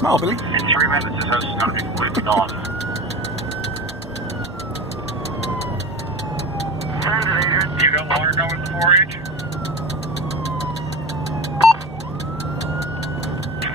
Smile, Billy. In 3 minutes, this house is going to be completely gone. Send it, Adrian. You got water going to 4H?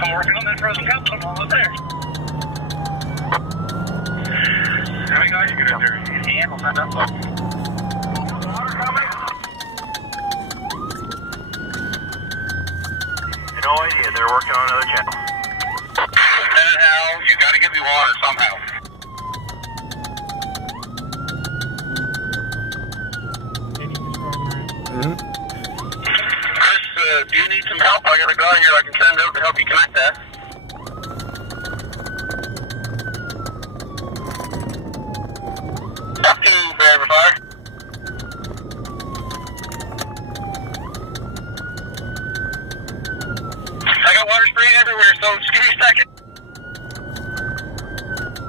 I'm working on that frozen cup. I'm almost there. How many guys you get out there? You can handle that up. Water coming? No idea. They're working on another channel. Lieutenant Hal, you got to get me water somehow. Chris, do you need some help? I got a guy here I can send out to help you connect that. Up to Fire. I got water spraying everywhere, so just give me a second.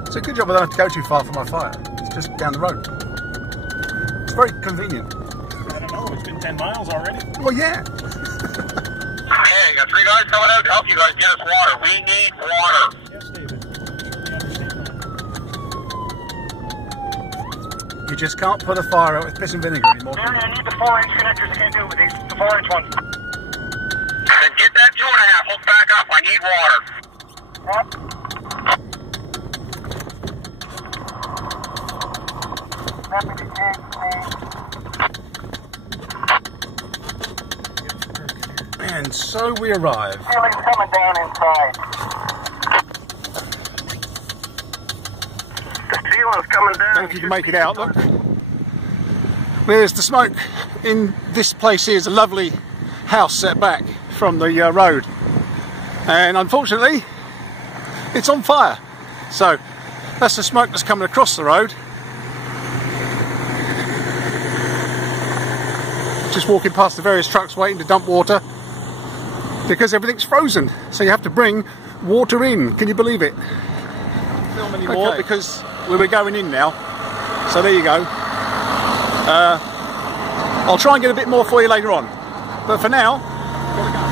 It's a good job I don't have to go too far for my fire. It's just down the road. It's very convenient. I don't know, it's been 10 miles already. Well, yeah. Hey, got 3 guys coming out to help you guys get us water. We need water. Yes, David. Totally understand that. You just can't put a fire out with piss and vinegar anymore. Mary, I need the 4H connectors. I can't do it with these. The 4H ones. And get that 2.5 hooked back up. I need water. Yep. And so we arrive. Ceiling's coming down inside. The ceiling's coming down. I don't know if you can make it out, look. There's the smoke. In this place here is a lovely house set back from the road. And unfortunately, it's on fire. So, that's the smoke that's coming across the road. Just walking past the various trucks waiting to dump water. Because everything's frozen. So you have to bring water in. Can you believe it? Can't film anymore because we were going in now. So there you go. I'll try and get a bit more for you later on. But for now, gotta go.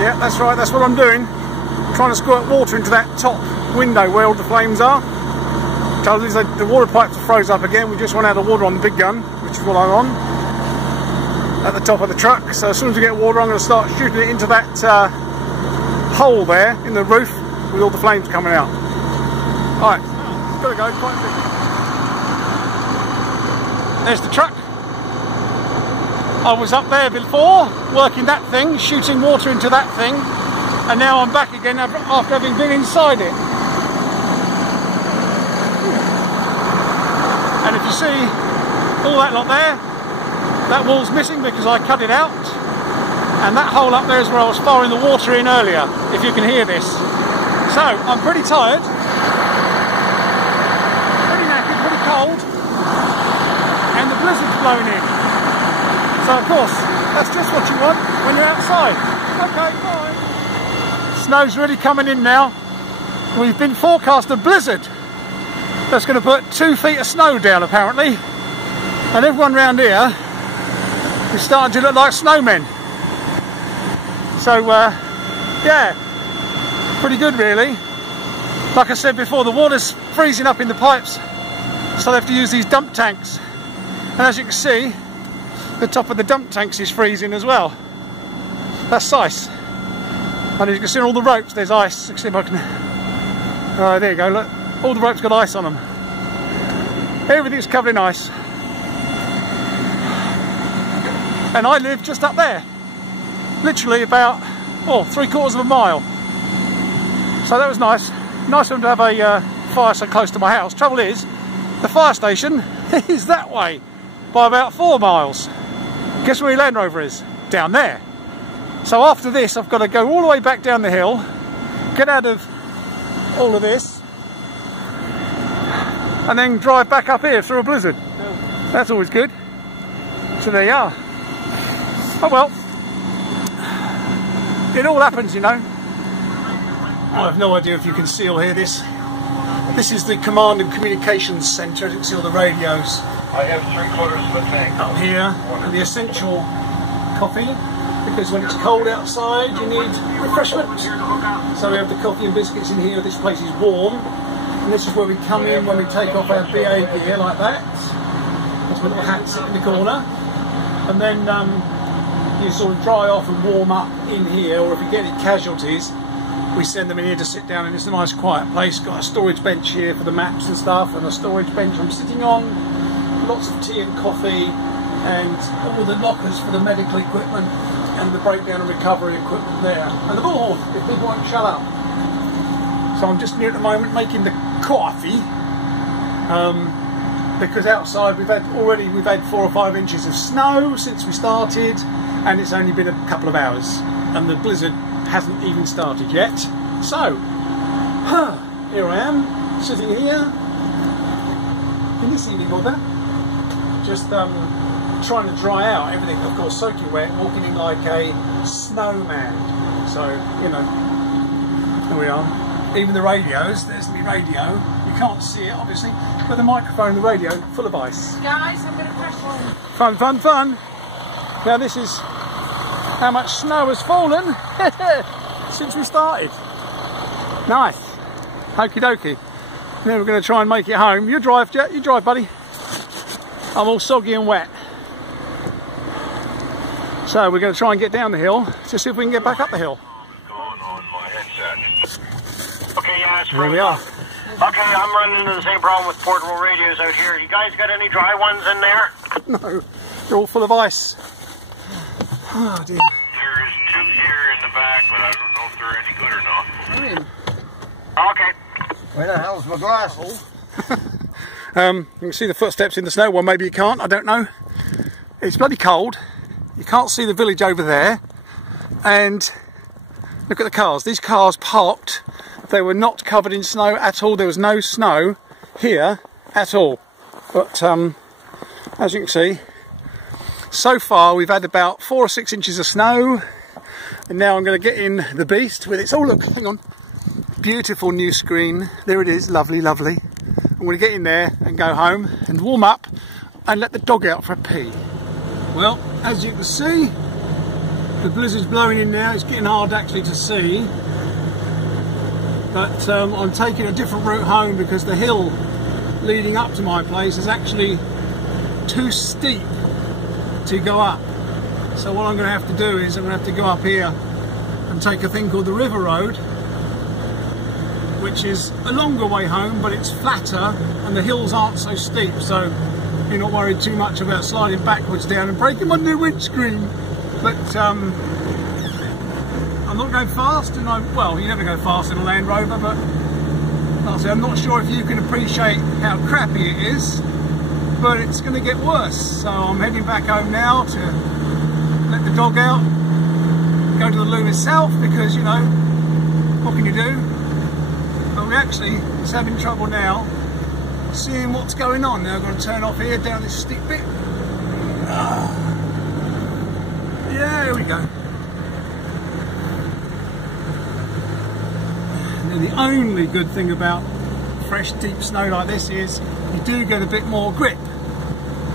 Yeah, that's right, that's what I'm doing. Trying to squirt water into that top window where all the flames are. Trouble is the water pipes are froze up again. We just run out of water on the big gun, which is what I'm on, at the top of the truck. So as soon as we get water, I'm going to start shooting it into that hole there in the roof with all the flames coming out. Alright, gotta go, quite busy. There's the truck. I was up there before, working that thing, shooting water into that thing, and now I'm back again after having been inside it. And if you see all that lot there, that wall's missing because I cut it out, and that hole up there is where I was firing the water in earlier, if you can hear this. So, I'm pretty tired, pretty knackered, pretty cold, and the blizzard's blowing in. So of course, that's just what you want when you're outside. Okay, bye. Snow's really coming in now. We've been forecast a blizzard that's going to put 2 feet of snow down apparently. And everyone round here is starting to look like snowmen. So yeah, pretty good really. Like I said before, the water's freezing up in the pipes, so they have to use these dump tanks. And as you can see, the top of the dump tanks is freezing as well. That's ice. And as you can see on all the ropes, there's ice. Let's see if I can... Oh, there you go, look. All the ropes got ice on them. Everything's covered in ice. And I live just up there. Literally about, 3/4 of a mile. So that was nice. Nice of them to have a fire so close to my house. Trouble is, the fire station is that way by about 4 miles. Guess where your Land Rover is? Down there. So after this, I've got to go all the way back down the hill, get out of all of this, and then drive back up here through a blizzard. That's always good. So there you are. Oh well, It all happens, you know. I have no idea if you can see or hear this. This is the command and communications centre. You can see all the radios. I have 3/4 of a tank. Up here, and the essential coffee, because when it's cold outside you need refreshment. So we have the coffee and biscuits in here. This place is warm, and this is where we come in when we take off our BA gear like that. That's my little hat sitting in the corner, and then you sort of dry off and warm up in here, or if you get any casualties, we send them in here to sit down, and it's a nice quiet place. Got a storage bench here for the maps and stuff, and a storage bench I'm sitting on. Lots of tea and coffee, and all the lockers for the medical equipment and the breakdown and recovery equipment there. And the bullhorn, if people won't shut up. So I'm just here at the moment making the coffee, because outside we've had 4 or 5 inches of snow since we started, and it's only been a couple of hours, and the blizzard hasn't even started yet. So here I am, sitting here. Can you see me, Mother? Just trying to dry out everything, of course, soaking wet, walking in like a snowman. So, you know, here we are. Even the radios, there's my radio. You can't see it, obviously, but the microphone and the radio full of ice. Guys, I'm going to crash one. Fun, fun, fun. Now this is how much snow has fallen since we started. Nice. Okie dokie. Now we're going to try and make it home. You drive, Jet. You drive, buddy. I'm all soggy and wet. So we're going to try and get down the hill to see if we can get back up the hill. Going on my headset. Okay, yeah, it's Here we are. Okay, I'm running into the same problem with portable radios out here. You guys got any dry ones in there? No, they're all full of ice. Oh dear. There is 2 here in the back, but I don't know if they're any good or not. I'm in. Okay. Where the hell's my glasses? You can see the footsteps in the snow. Well, maybe you can't, I don't know. It's bloody cold. You can't see the village over there. And look at the cars. These cars parked. They were not covered in snow at all. There was no snow here at all. But as you can see, so far we've had about 4 or 6 inches of snow. And now I'm going to get in the beast with its, oh look, hang on. Beautiful new screen. There it is, lovely, lovely. I'm going to get in there and go home and warm up and let the dog out for a pee. Well, as you can see, the blizzard's blowing in now. It's getting hard actually to see. But I'm taking a different route home because the hill leading up to my place is actually too steep to go up. So what I'm going to have to do is I'm going to have to go up here and take a thing called the River Road, which is a longer way home, but it's flatter and the hills aren't so steep, so you're not worried too much about sliding backwards down and breaking my new windscreen. But I'm not going fast, and well, you never go fast in a Land Rover, but like I say, I'm not sure if you can appreciate how crappy it is, but it's going to get worse. So I'm heading back home now to let the dog out, go to the loo itself, because, you know, what can you do? But we actually is having trouble now seeing what's going on. Now I've got to turn off here down this steep bit. Yeah, here we go. Now the only good thing about fresh deep snow like this is you do get a bit more grip,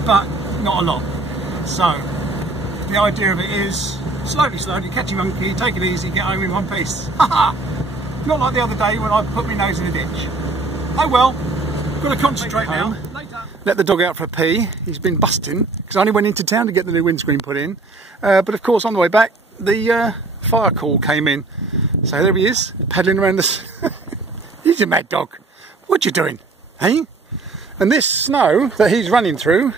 but not a lot. So the idea of it is slowly, catch your monkey, take it easy, get home in one piece. Haha! Not like the other day when I put my nose in a ditch. Oh well, got to concentrate now. Let the dog out for a pee. He's been busting because I only went into town to get the new windscreen put in. But of course on the way back the fire call came in. So there he is, paddling around this. He's a mad dog. What you doing? Hey? And this snow that he's running through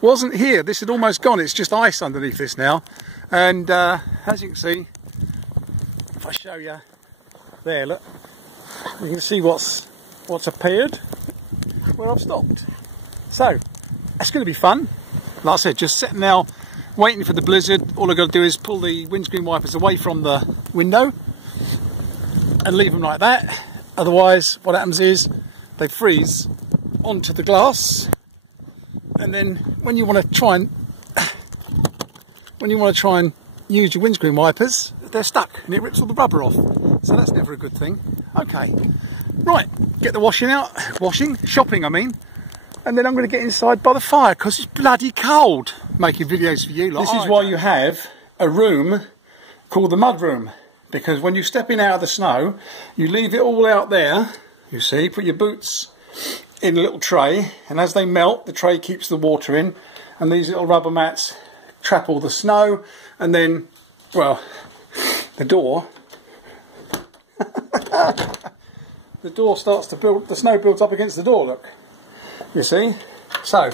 wasn't here. This had almost gone. It's just ice underneath this now. And as you can see, if I show you there, look, you can see what's appeared where I've stopped. So that's going to be fun. Like I said, just sitting now waiting for the blizzard. All I've got to do is pull the windscreen wipers away from the window and leave them like that. Otherwise what happens is they freeze onto the glass, and then when you want to try and when you want to try and use your windscreen wipers, they're stuck and it rips all the rubber off. So that's never a good thing. Okay, right, get the shopping I mean, and then I'm going to get inside by the fire because it's bloody cold making videos for you lot. This is why you have a room called the mud room, because when you're stepping out of the snow, you leave it all out there, you see, put your boots in a little tray, and as they melt, the tray keeps the water in, and these little rubber mats trap all the snow, and then, well, the door starts to build, the snow builds up against the door, look, you see. So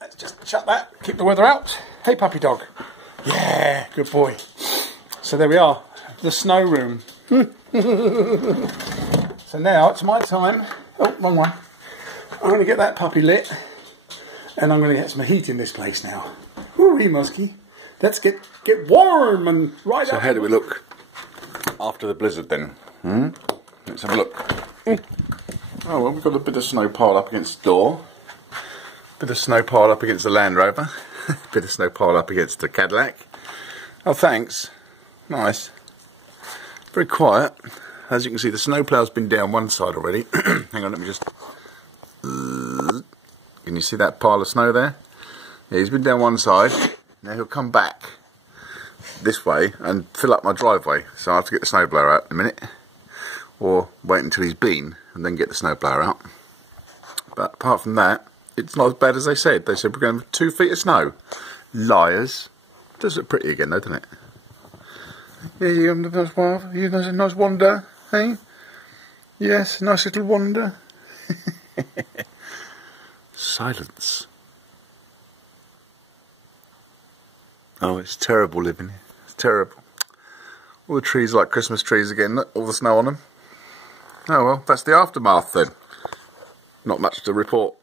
let's just shut that, keep the weather out. Hey puppy dog, yeah, good boy. So there we are, the snow room. So now it's my time. Oh, wrong one. I'm going to get that puppy lit, and I'm going to get some heat in this place now. Hooray, muskie. Let's get warm and right up. So how do we look after the blizzard then? Let's have a look. Oh well, we've got a bit of snow piled up against the door. Bit of snow piled up against the Land Rover. Bit of snow piled up against the Cadillac. Oh, thanks. Nice. Very quiet. As you can see, the snowplow's been down one side already. Hang on, let me just... Can you see that pile of snow there? Yeah, he's been down one side. Now he'll come back this way and fill up my driveway. So I have to get the snowblower out in a minute. Or wait until he's been and then get the snowblower out. But apart from that, it's not as bad as they said. They said we're going to have 2 feet of snow. Liars. It does look pretty again though, doesn't it? Yeah, you have a nice wander, eh? Yes, nice little wander. Silence. Oh, it's terrible living here. It's terrible. All the trees are like Christmas trees again, look, all the snow on them. Oh well, that's the aftermath then. Not much to report.